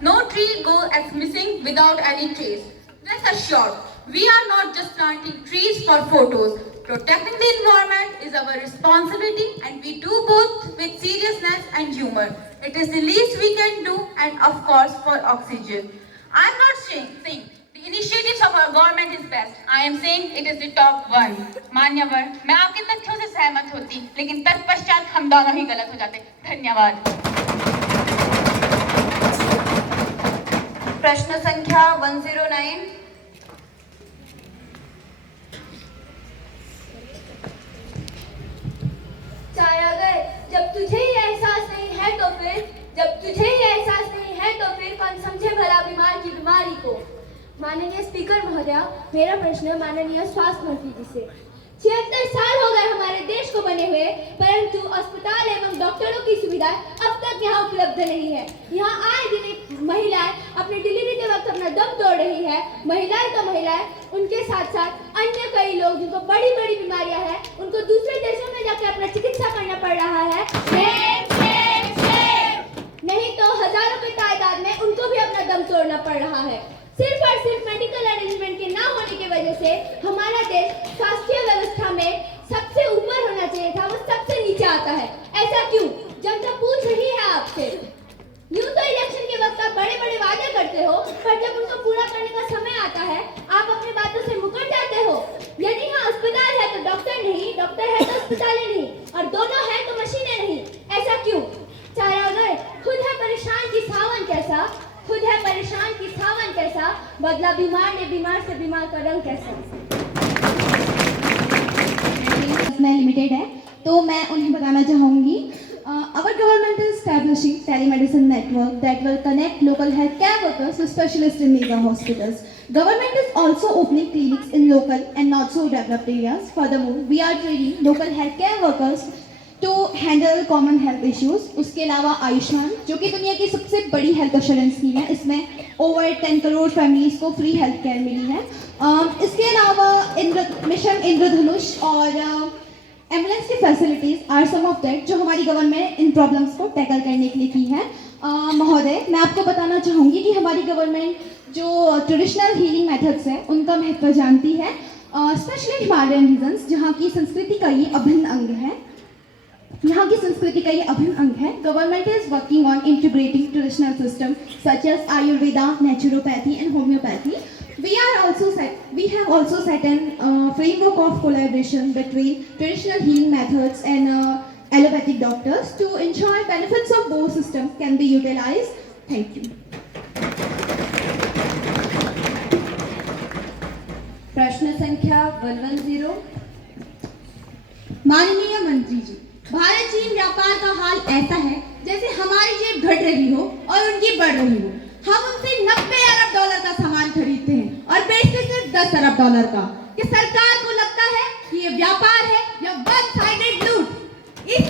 No tree goes as missing without any trace. Rest assured, we are not just planting trees for photos. Protecting the environment is our responsibility and we do both with seriousness and humor. It is the least we can do and of course for oxygen. I am not saying the initiatives of our government is best. I am saying it is the top one. मान्यवर, मैं आपके तथ्यों से सहमत होती, लेकिन तत्पश्चात हम दोनों ही गलत हो जाते। धन्यवाद। प्रश्न संख्या 109। जब तुझे ही एहसास नहीं है तो फिर कौन समझे भला बीमार की बीमारी को। माननीय स्पीकर महोदया, मेरा प्रश्न माननीय स्वास्थ्य मंत्री जी से। 76 साल हो गए हमारे देश को बने हुए, परंतु अस्पताल एवं डॉक्टरों की सुविधा अब तक यहाँ उपलब्ध नहीं है। यहाँ आए दिन महिलाएं अपनी डिलीवरी के वक्त अपना दम तोड़ रही है। महिलाएं तो महिलाएं, उनके साथ साथ अन्य कई लोग जिनको बड़ी बड़ी बीमारियां हैं, उनको दूसरे देशों में जाकर अपना चिकित्सा करना पड़ रहा है। नहीं तो हजारों की तादाद में उनको भी अपना दम तोड़ना पड़ रहा है। सिर्फ और सिर्फ मेडिकल अरेंजमेंट के ना होने की वजह से हमारा देश स्वास्थ्य व्यवस्था में सबसे ऊपर होना चाहिए था, वो सबसे नीचे आता है। ऐसा क्यों? जनता पूछ रही है आपसे। यूं तो इलेक्शन के वक्त आप बड़े बड़े वादे करते हो, पर जब उनको पूरा करने का समय आता है आप अपनी बातों से मुकर जाते हो। यदि यहाँ अस्पताल है तो डॉक्टर नहीं, डॉक्टर है तो अस्पतालें नहीं, और दोनों है तो मशीनें नहीं। ऐसा क्यों? चारागार खुद है परेशान की सावन कैसा, खुद है परेशान की सावन कैसा, बदला बीमार ने बीमार से बीमार का रंग कैसा। लिमिटेड है तो मैं उन्हें बताना चाहूँगी। Our government is establishing telemedicine network that will connect local healthcare workers to specialists in mega hospitals. Government is also opening clinics in local and not so developed areas. Furthermore, we are training local healthcare workers to handle common health issues. उसके अलावा आयुष्मान, जो कि दुनिया की सबसे बड़ी health insurance scheme है, इसमें ओवर 10 करोड़ फैमिलीज को फ्री हेल्थ केयर मिली है। इसके अलावा मिशन इंद्रधनुष और एम्बुलेंस की facilities are some of that जो हमारी गवर्नमेंट इन प्रॉब्लम्स को टैकल करने के लिए की है। महोदय, मैं आपको बताना चाहूँगी कि हमारी गवर्नमेंट जो ट्रेडिशनल हीलिंग मेथड्स हैं उनका महत्व जानती है, स्पेशली हिमालयन रीजन्स जहाँ की संस्कृति का ये अभिन्न अंग है। Government is working on integrating traditional systems such as Ayurveda, naturopathy and homeopathy. We have also set an framework of collaboration between traditional healing methods and allopathic doctors to ensure benefits of both systems can be utilized. Thank you. प्रश्न संख्या 110। माननीय मंत्री जी, भारत चीन व्यापार का हाल ऐसा है जैसे हमारी जेब घट रही हो और उनकी बढ़ रही हो। हम उनसे 90 अरब डॉलर का सामान खरीदते हैं और बेचते सिर्फ 10 अरब डॉलर का। कि सरकार को लगता है कि ये व्यापार है या वन साइडेड लूट। इस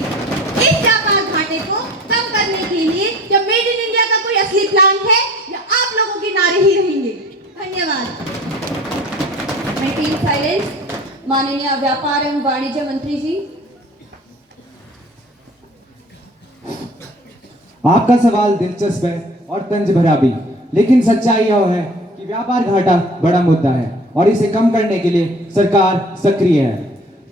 व्यापार घाटे को कम करने के लिए क्या मेड इन इंडिया का कोई असली प्लान है या आप लोगों के नारे ही रहेंगे? धन्यवाद। Maintain silence. माननीय व्यापार एवं वाणिज्य मंत्री जी। आपका सवाल दिलचस्प है और तंज भरा भी, लेकिन सच्चाई यह है कि व्यापार घाटा बड़ा मुद्दा है और इसे कम करने के लिए सरकार सक्रिय है।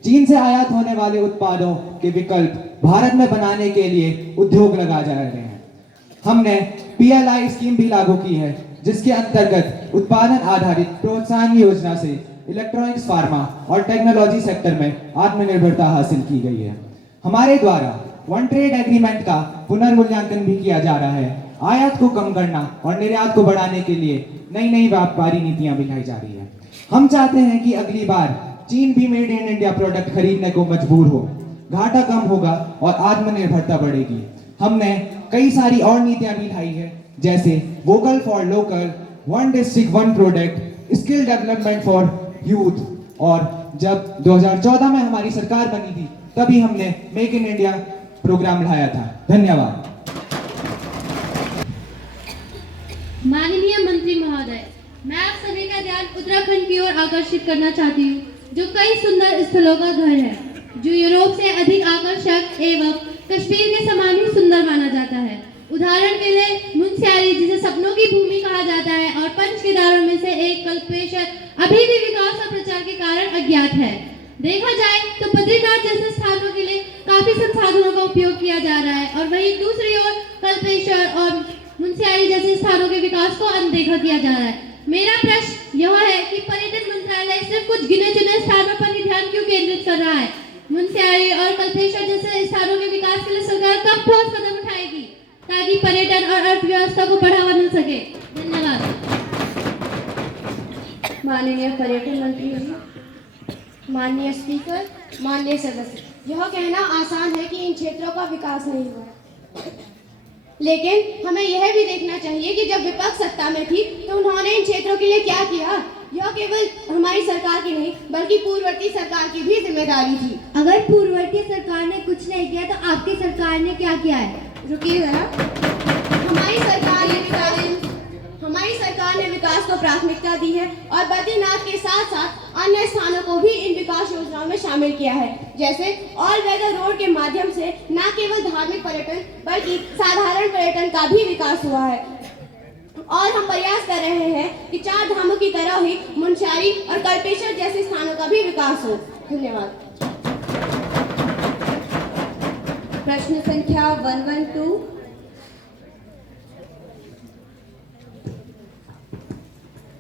चीन से आयात होने वाले उत्पादों के विकल्प भारत में बनाने के लिए उद्योग लगा जा रहे हैं। हमने PLI स्कीम भी लागू की है, जिसके अंतर्गत उत्पादन आधारित प्रोत्साहन योजना से इलेक्ट्रॉनिक्स, फार्मा और टेक्नोलॉजी सेक्टर में आत्मनिर्भरता हासिल की गई है। हमारे द्वारा वन ट्रेड एग्रीमेंट का पुनर्मूल्यांकन भी किया जा रहा है। आयात को कम करना और निर्यात को बढ़ाने के लिए नई नई व्यापारी नीतियां बनाई जा रही है। हम चाहते हैं कि अगली बार चीन भी मेड इन इंडिया प्रोडक्ट खरीदने को मजबूर हो, घाटा कम होगा और आत्मनिर्भरता बढ़ेगी। हमने कई सारी और नीतियां भी लाई है, जैसे vocal for local, one district one product, skill development for youth. और जब 2014 में हमारी सरकार बनी थी तभी हमने मेक इन इंडिया प्रोग्राम लाया था। धन्यवाद। माननीय मंत्री महोदय, मैं आप सभी का ध्यान उत्तराखंड की ओर आकर्षित करना चाहती हूँ, जो कई सुंदर स्थलों का घर है, जो यूरोप से अधिक आकर्षक एवं कश्मीर के समान ही सुंदर माना जाता है। उदाहरण के लिए मुंशियारी, जिसे सपनों की भूमि कहा जाता है, और पंच केदारों में से एक कल्पेश्वर अभी भी विकास और प्रचार के कारण अज्ञात है। देखा जाए तो बद्रीनाथ जैसे स्थानों के लिए काफी संसाधनों का उपयोग किया जा रहा है, और वहीं दूसरी ओर कल्पेश्वर और मुंशियारी जैसे स्थानों के विकास को अनदेखा किया जा रहा है। मेरा प्रश्न यह है कि पर्यटन मंत्रालय सिर्फ कुछ गिने चुने स्थानों पर ही ध्यान क्यों केंद्रित कर रहा है? मुंशियारी और कल्पेश्वर जैसे स्थानों के विकास के लिए सरकार कब ठोस कदम उठाएगी ताकि पर्यटन और अर्थव्यवस्था को बढ़ावा मिल सके? धन्यवाद। माननीय पर्यटन मंत्री जी, माननीय स्पीकर, माननीय सदस्य, यह कहना आसान है कि इन क्षेत्रों का विकास नहीं हुआ, लेकिन हमें यह भी देखना चाहिए कि जब विपक्ष सत्ता में थी तो उन्होंने इन क्षेत्रों के लिए क्या किया। यह केवल हमारी सरकार की नहीं बल्कि पूर्ववर्ती सरकार की भी जिम्मेदारी थी। अगर पूर्ववर्ती सरकार ने कुछ नहीं किया तो आपकी सरकार ने क्या किया है? रुकिए जरा। हमारी सरकार ने विकास को प्राथमिकता दी है और बद्रीनाथ के साथ साथ अन्य स्थानों को भी इन विकास योजनाओं में शामिल किया है। जैसे ऑल वेदर रोड के माध्यम से न केवल धार्मिक पर्यटन बल्कि साधारण पर्यटन का भी विकास हुआ है, और हम प्रयास कर रहे हैं कि चार धामों की तरह ही मुंशियारी और कल्पेश्वर जैसे स्थानों का भी विकास हो। धन्यवाद। प्रश्न संख्या 112।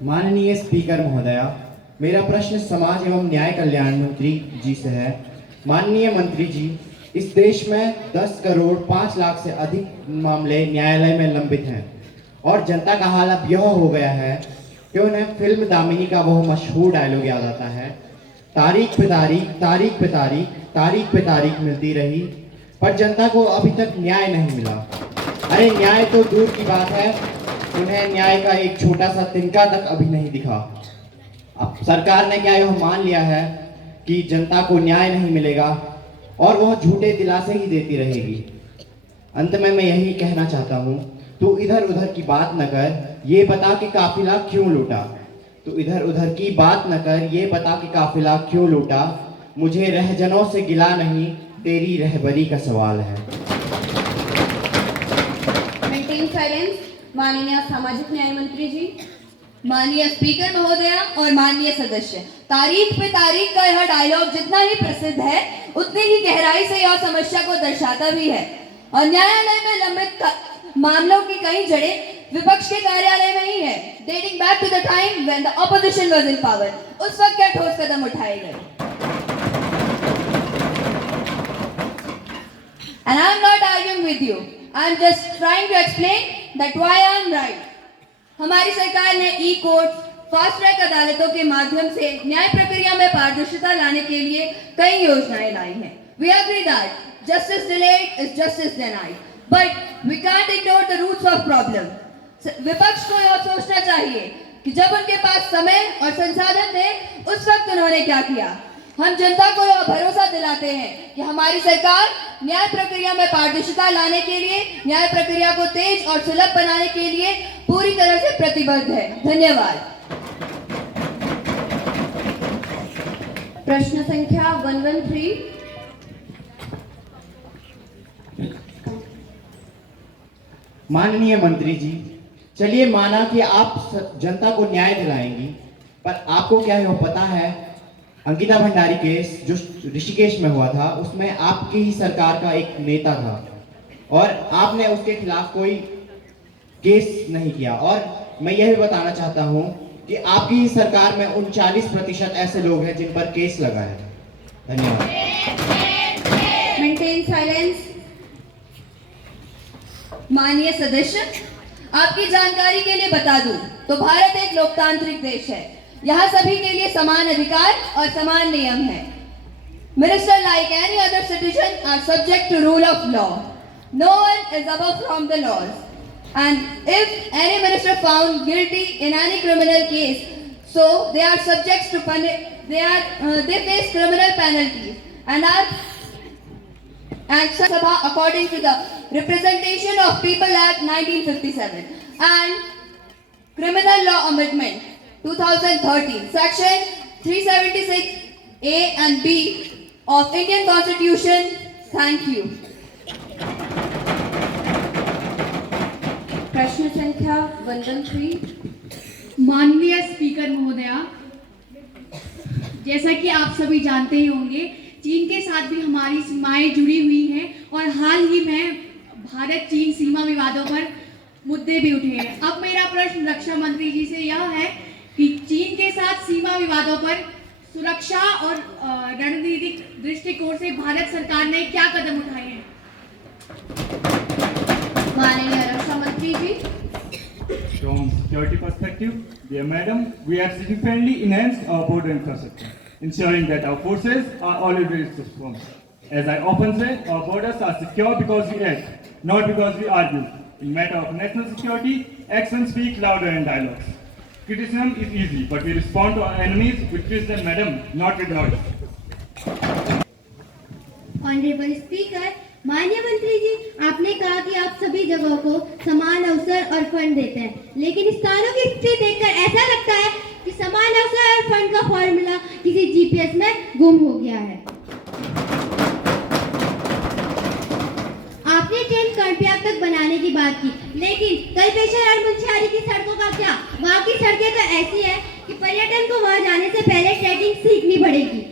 माननीय स्पीकर महोदया, मेरा प्रश्न समाज एवं न्याय कल्याण मंत्री जी से है। माननीय मंत्री जी, इस देश में 10 करोड़ 5 लाख से अधिक मामले न्यायालय में लंबित हैं और जनता का हाल अब यह हो गया है कि उन्हें फिल्म दामिनी का वह मशहूर डायलॉग याद आता है, तारीख पे तारीख, तारीख पे तारीख, तारीख पे तारीख मिलती रही पर जनता को अभी तक न्याय नहीं मिला। अरे न्याय तो दूर की बात है, उन्हें न्याय का एक छोटा सा तिनका तक अभी नहीं दिखा। अब सरकार ने क्या यह मान लिया है कि जनता को न्याय नहीं मिलेगा और वह झूठे दिलासे ही देती रहेगी। अंत में मैं यही कहना चाहता हूँ, तू इधर उधर की बात न कर, ये बता कि काफिला क्यों लूटा। तू इधर उधर की बात न कर, ये बता कि काफिला क्यों लूटा। मुझे रहजनों से गिला नहीं, तेरी रहबरी का सवाल है। Maintain silence. माननीय सामाजिक न्याय मंत्री जी। माननीय स्पीकर महोदया और माननीय सदस्य, तारीख पे तारीख का यह डायलॉग जितना ही प्रसिद्ध है उतनी ही गहराई से यह समस्या को दर्शाता भी है। और न्यायालय में लंबित मामलों की कई जड़ें विपक्ष के कार्यालय में ही है। Dating back to the time when the opposition was in power, उस वक्त क्या ठोस कदम उठाए गए? And I am not arguing with you. I am just trying to explain that why I am right. हमारी सरकार ने ई कोर्ट, फास्ट ट्रैक अदालतों के माध्यम से न्याय प्रक्रिया में पारदर्शिता लाने के लिए कई योजनाएं लाई हैं। We agree that justice delayed is justice denied, but we can't ignore the roots of problem. विपक्ष को यह सोचना चाहिए कि जब उनके पास समय और संसाधन थे उस वक्त उन्होंने क्या किया। हम जनता को यह भरोसा दिलाते हैं कि हमारी सरकार न्याय प्रक्रिया में पारदर्शिता लाने के लिए, न्याय प्रक्रिया को तेज और सुलभ बनाने के लिए पूरी तरह से प्रतिबद्ध है। धन्यवाद। प्रश्न संख्या 113। माननीय मंत्री जी, चलिए माना कि आप जनता को न्याय दिलाएंगी, पर आपको क्या यह पता है अंकिता भंडारी केस जो ऋषिकेश में हुआ था उसमें आपकी ही सरकार का एक नेता था और आपने उसके खिलाफ कोई केस नहीं किया। और मैं यह भी बताना चाहता हूं कि आपकी ही सरकार में 39% ऐसे लोग हैं जिन पर केस लगा है। धन्यवाद। Maintain silence. माननीय सदस्य, आपकी जानकारी के लिए बता दूं तो भारत एक लोकतांत्रिक देश है। यहाँ सभी के लिए समान अधिकार और समान नियम है। Minister, like any other citizen, are subject to rule of law. No one is above from the laws. And if any minister found guilty in any criminal case, so they are subject to they face criminal penalties and Sabha according to the Representation of People Act 1957 and Criminal Law Amendment 2013, Section 376A and B of Indian Constitution. Thank you. प्रश्न संख्या 113। माननीय speaker महोदया, जैसा कि आप सभी जानते ही होंगे, चीन के साथ भी हमारी सीमाएं जुड़ी हुई हैं और हाल ही में भारत चीन सीमा विवादों पर मुद्दे भी उठे हैं। अब मेरा प्रश्न रक्षा मंत्री जी से यह है कि चीन के साथ सीमा विवादों पर सुरक्षा और रणनीतिक दृष्टिकोण से भारत सरकार ने क्या कदम उठाए हैं? माननीय रक्षा मंत्री जी। From security perspective, dear madam, we have significantly enhanced our border infrastructure, ensuring that our forces are always ready to respond. As I often say, our borders are secure because we act, not because we argue. In matter of national security, actions speak louder than dialogues. Criticism is easy, but we respond to our enemies with wisdom, madam, not with noise. Honourable speaker, माननीय मंत्री जी, आपने कहा कि आप सभी जगहों को समान अवसर और फंड देते हैं, लेकिन स्थानों की स्थिति देखकर ऐसा लगता है कि समान अवसर और फंड का फॉर्मूला किसी जीपीएस में गुम हो गया है। आपने ट्रेन कर्णप्रयाग तक बनाने की बात की, लेकिन कल्पेश्वर और मुंशियारी की सड़कों का क्या? वहाँ की सड़कें तो ऐसी है कि पर्यटन को वहाँ जाने से पहले ट्रैकिंग सीखनी पड़ेगी।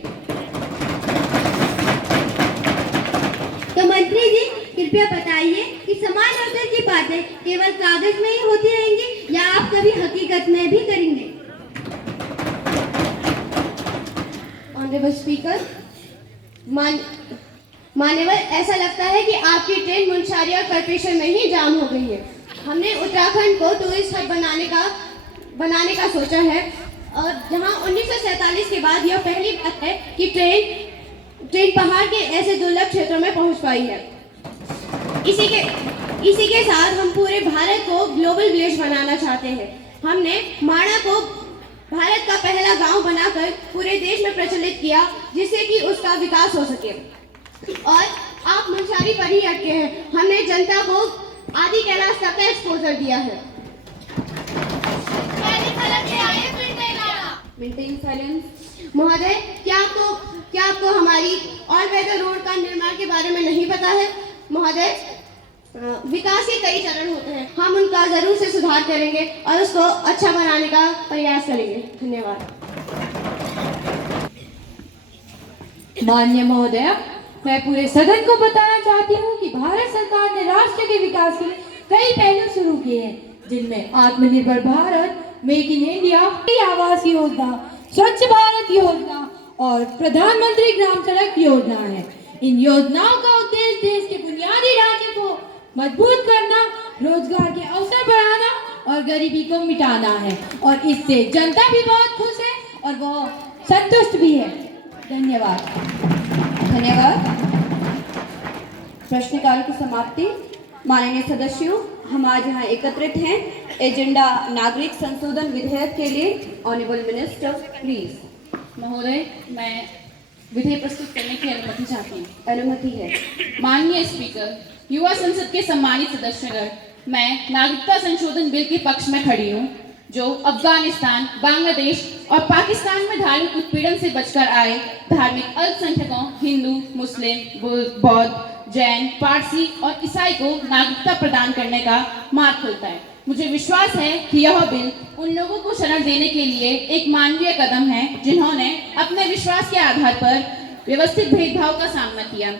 तो मंत्री जी, कृपया बताइए कि समान अवसर की बातें केवल कागज में ही होती रहेंगी या आप कभी हकीकत में भी करेंगे? ऑनरेबल स्पीकर, मान्यवर, ऐसा लगता है कि आपकी ट्रेन मुंशियारी और कल्पेश्वर में ही जाम हो गई है। हमने उत्तराखंड को टूरिस्ट हब बनाने का सोचा है, और जहां 1947 के बाद यह पहली बार है कि ट्रेन पहाड़ के ऐसे दुर्लभ क्षेत्रों में पहुंच पाई है। इसी के साथ हम पूरे भारत को ग्लोबल विलेज बनाना चाहते हैं। हमने माणा को भारत का पहला गांव बनाकर पूरे देश में प्रचलित किया, जिससे कि उसका विकास हो सके। और आप मुंशियारी पर ही अटके हैं। हमने जनता को आदि कैलाश तक का एक्सपोजर दिया है। Maintain silence. महोदय, क्या आपको हमारी ऑल वेदर रोड का निर्माण के बारे में नहीं पता है? महोदय, विकास के कई चरण होते हैं, हम उनका जरूर से सुधार करेंगे और उसको अच्छा बनाने का प्रयास करेंगे। धन्यवाद। माननीय महोदया, मैं पूरे सदन को बताना चाहती हूँ कि भारत सरकार ने राष्ट्र के विकास के लिए कई पहलू शुरू किए हैं, जिनमें आत्मनिर्भर Bharat, make in India, Awas Yojana, स्वच्छ भारत योजना और प्रधानमंत्री ग्राम सड़क योजना है। इन योजनाओं का उद्देश्य देश के बुनियादी ढांचे को मजबूत करना, रोजगार के अवसर बढ़ाना और गरीबी को मिटाना है, और इससे जनता भी बहुत खुश है और वो संतुष्ट भी है। धन्यवाद। धन्यवाद। प्रश्नकाल की समाप्ति। माननीय सदस्यों, हम आज यहाँ एकत्रित हैं एजेंडा नागरिक संशोधन विधेयक के लिए। Honourable minister, please. महोदय, मैं विधेयक प्रस्तुत करने की अनुमति चाहती हूँ। अनुमति है। माननीय स्पीकर, युवा संसद के सम्मानित सदस्यगण, मैं नागरिकता संशोधन बिल के पक्ष में खड़ी हूँ, जो अफगानिस्तान, बांग्लादेश और पाकिस्तान में धार्मिक उत्पीड़न से बचकर आए धार्मिक अल्पसंख्यकों हिंदू, मुस्लिम, बौद्ध, जैन, पारसी और ईसाई को नागरिकता प्रदान करने का मार्ग खोलता है। मुझे विश्वास है कि यह बिल उन लोगों को शरण देने के लिए एक मानवीय कदम है जिन्होंने अपने विश्वास के आधार पर व्यवस्थित भेदभाव का सामना किया।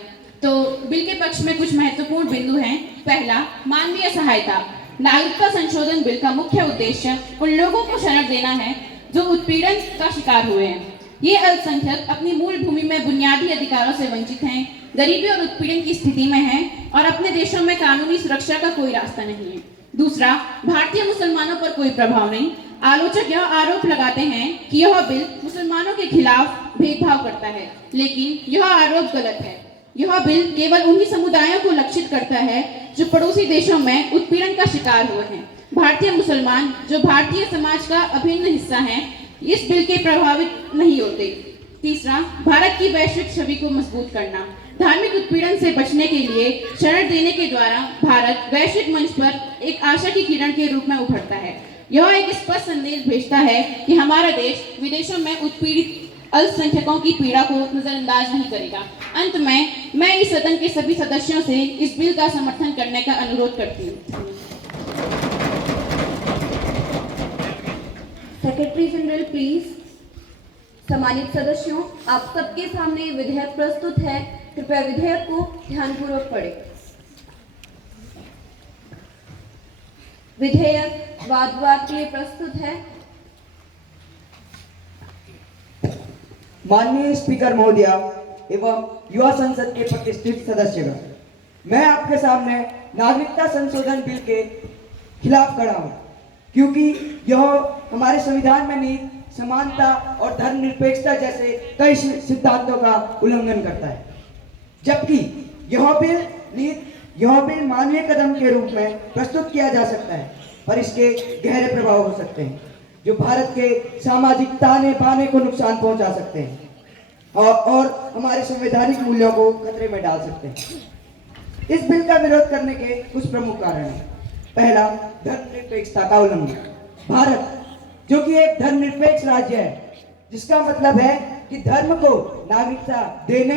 तो बिल के पक्ष में कुछ महत्वपूर्ण बिंदु हैं। पहला, मानवीय सहायता। नागरिकता संशोधन बिल का मुख्य उद्देश्य उन लोगों को शरण देना है जो उत्पीड़न का शिकार हुए हैं। ये अल्पसंख्यक अपनी मूल भूमि में बुनियादी अधिकारों से वंचित हैं, गरीबी और उत्पीड़न की स्थिति में हैं और अपने देशों में कानूनी सुरक्षा का कोई रास्ता नहीं है। दूसरा, भारतीय मुसलमानों पर कोई प्रभाव नहीं। आलोचक यह आरोप लगाते हैं कि यह बिल मुसलमानों के खिलाफ भेदभाव करता है, लेकिन यह आरोप गलत है। यह बिल केवल उन्हीं समुदायों को लक्षित करता है जो पड़ोसी देशों में उत्पीड़न का शिकार हुए हैं। भारतीय मुसलमान, जो भारतीय समाज का अभिन्न हिस्सा हैं, इस बिल के प्रभावित नहीं होते। तीसरा, भारत की वैश्विक छवि को मजबूत करना। धार्मिक उत्पीड़न से बचने के लिए शरण देने के द्वारा भारत वैश्विक मंच पर एक आशा की किरण के रूप में उभरता है। यह एक स्पष्ट संदेश भेजता है कि हमारा देश विदेशों में उत्पीड़ित अल्पसंख्यकों की पीड़ा को नजरअंदाज नहीं करेगा। अंत में मैं इस सदन के सभी सदस्यों से इस बिल का समर्थन करने का अनुरोध करती हूँ। Secretary general please. सम्मानित सदस्यों, आप सबके सामने विधेयक प्रस्तुत है। कृपया विधेयक को ध्यानपूर्वक पढ़ें। विधेयक वाद विवाद के लिए प्रस्तुत है। माननीय स्पीकर महोदया एवं युवा संसद के प्रतिष्ठित सदस्यगण, मैं आपके सामने नागरिकता संशोधन बिल के खिलाफ खड़ा हूं, क्योंकि यह हमारे संविधान में निहित समानता और धर्मनिरपेक्षता जैसे कई सिद्धांतों का उल्लंघन करता है। जबकि यह बिल मानवीय कदम के रूप में प्रस्तुत किया जा सकता है, पर इसके गहरे प्रभाव हो सकते हैं जो भारत के सामाजिक ताने बाने को नुकसान पहुंचा सकते हैं और हमारे संवैधानिक मूल्यों को खतरे में डाल सकते हैं। इस बिल का विरोध करने के कुछ प्रमुख कारण हैं। पहला, धर्मनिरपेक्षता का उल्लंघन। भारत जो कि एक धर्मनिरपेक्ष राज्य है, जिसका मतलब है कि धर्म को नागरिकता देने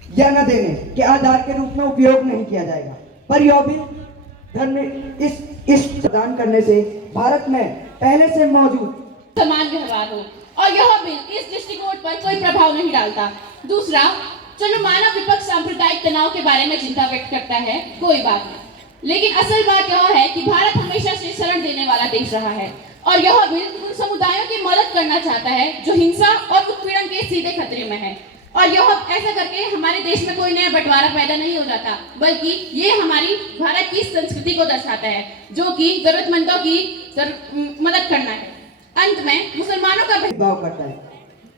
या न देने के आधार के रूप में उपयोग नहीं किया जाएगा, पर यह भी धर्म इस प्रदान करने से भारत में पहले से मौजूद समान व्यवहार हो, और यह बिल इस दृष्टिकोण पर कोई प्रभाव नहीं डालता। दूसरा, चलो मानव विपक्ष सांप्रदायिक तनाव के बारे में चिंता व्यक्त करता है, कोई बात नहीं, लेकिन असल बात यह है कि भारत हमेशा से शरण देने वाला देश रहा है, और यह बिल उन समुदायों की मदद करना चाहता है जो हिंसा और उत्पीड़न के सीधे खतरे में है। और यह ऐसा करके हमारे देश में कोई नया बंटवारा पैदा नहीं हो जाता, बल्कि ये हमारी भारत की संस्कृति को दर्शाता है, जो कि जरूरतमंदों की मदद करना है। अंत में मुसलमानों का भेदभाव करता है।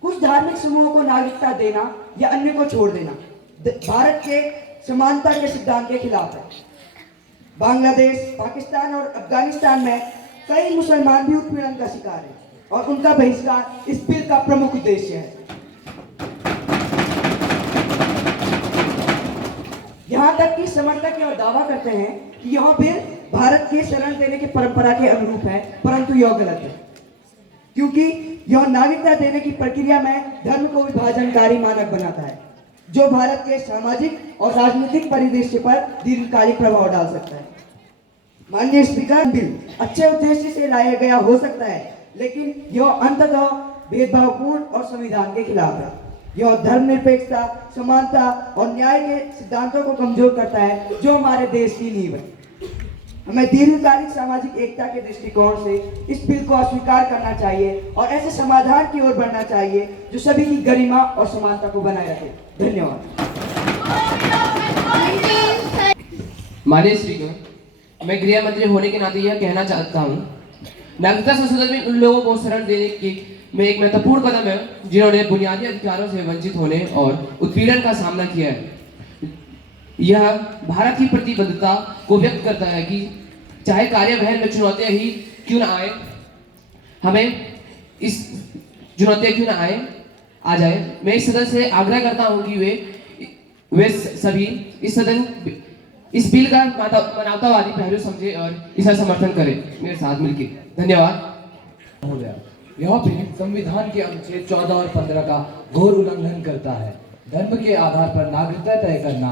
कुछ धार्मिक समूहों को नागरिकता देना या अन्य को छोड़ देना भारत के समानता के सिद्धांत के खिलाफ है। बांग्लादेश, पाकिस्तान और अफगानिस्तान में कई मुसलमान भी उत्पीड़न का शिकार हैं, और उनका बहिष्कार इस बिल का प्रमुख उद्देश्य है। यहाँ तक कि समर्थक यह दावा करते हैं कि यह बिल भारत के शरण देने की परंपरा के अनुरूप है, परंतु यह गलत है, क्योंकि यह नागरिकता देने की प्रक्रिया में धर्म को विभाजनकारी मानक बनाता है, जो भारत के सामाजिक और राजनीतिक परिदृश्य पर दीर्घकालिक प्रभाव डाल सकता है। माननीय स्पीकर, बिल अच्छे उद्देश्य से लाया गया हो सकता है, लेकिन यह अंततः भेदभावपूर्ण और संविधान के खिलाफ है। यह धर्मनिरपेक्षता, समानता और न्याय के सिद्धांतों को कमजोर करता है, जो हमारे देश की नींव है। हमें दीर्घकालिक सामाजिक एकता के दृष्टिकोण से इस बिल को अस्वीकार करना चाहिए और ऐसे समाधान की ओर बढ़ना चाहिए जो सभी की गरिमा और समानता को बनाए रखे। धन्यवाद। माननीय स्पीकर, मैं गृह मंत्री होने के नाते यह कहना चाहता हूँ, नागरिकता संशोधन में उन लोगों को शरण देने की में एक महत्वपूर्ण कदम है जिन्होंने बुनियादी अधिकारों से वंचित होने और उत्पीड़न का सामना किया है। यह भारत की प्रतिबद्धता को व्यक्त करता है कि चाहे कार्यवहन में चुनौतियां ही क्यों न आए, हमें इस चुनौतियां क्यों न आ जाए, मैं इस सदन से आग्रह करता हूं कि वे सभी इस बिल का मानवतावादी पहलू समझे और इसका समर्थन करें मेरे साथ मिलकर। धन्यवाद। यह बिल संविधान के अनुच्छेद 14 और 15 का घोर उल्लंघन करता है। धर्म के आधार पर नागरिकता तय करना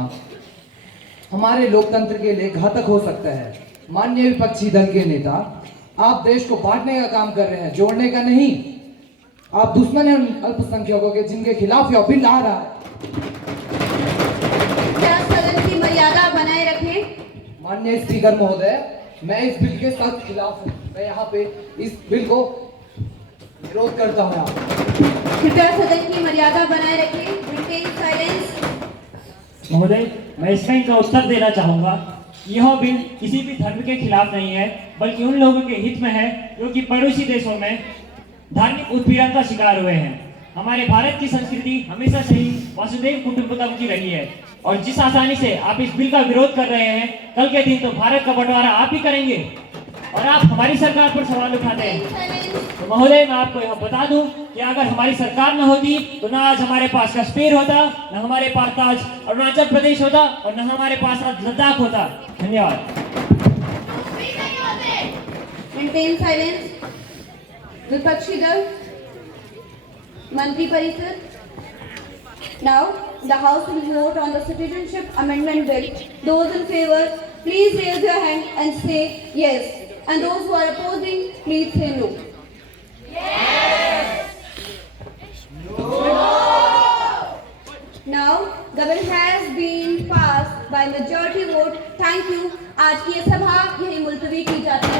हमारे लोकतंत्र के लिए घातक हो सकता है। माननीय विपक्षी दल के नेता, आप देश को बांटने का काम कर रहे हैं, जोड़ने का नहीं। आप दुश्मन हैं उन अल्पसंख्यकों के जिनके खिलाफ यह बिल आ रहा है। क्या सदन की मर्यादा बनाए रखें। माननीय स्पीकर महोदय, मैं इस बिल के सख्त खिलाफ हूँ। मैं यहाँ पे इस बिल को विरोध करता हूँ। कृपया सदन की मर्यादा बनाए रखें। Maintain silence. महोदय, मैं इसका इनका उत्तर देना चाहूँगा। यह बिल किसी भी धर्म के खिलाफ नहीं है, बल्कि उन लोगों के हित में है जो कि पड़ोसी देशों में धार्मिक उत्पीड़न का शिकार हुए हैं। हमारे भारत की संस्कृति हमेशा से ही वसुधैव कुटुंबकम की रही है, और जिस आसानी से आप इस बिल का विरोध कर रहे हैं, कल के दिन तो भारत का बंटवारा आप ही करेंगे और आप हमारी सरकार पर सवाल उठाते हैं। तो महोदय, मैं आपको यह बता दूं कि अगर हमारी सरकार न होती तो ना आज हमारे पास कश्मीर होता, न हमारे पास आज अरुणाचल प्रदेश होता, और न हमारे पास आज लद्दाख होता। धन्यवाद। Maintain silence. विपक्षी दल, मंत्री परिषद। Now the House will vote on the Citizenship Amendment Bill. Those in favor, please raise your hand and say yes, and those who are opposing, please say no. Thank you. आज की ये सभा यही मुलतवी की जाती है।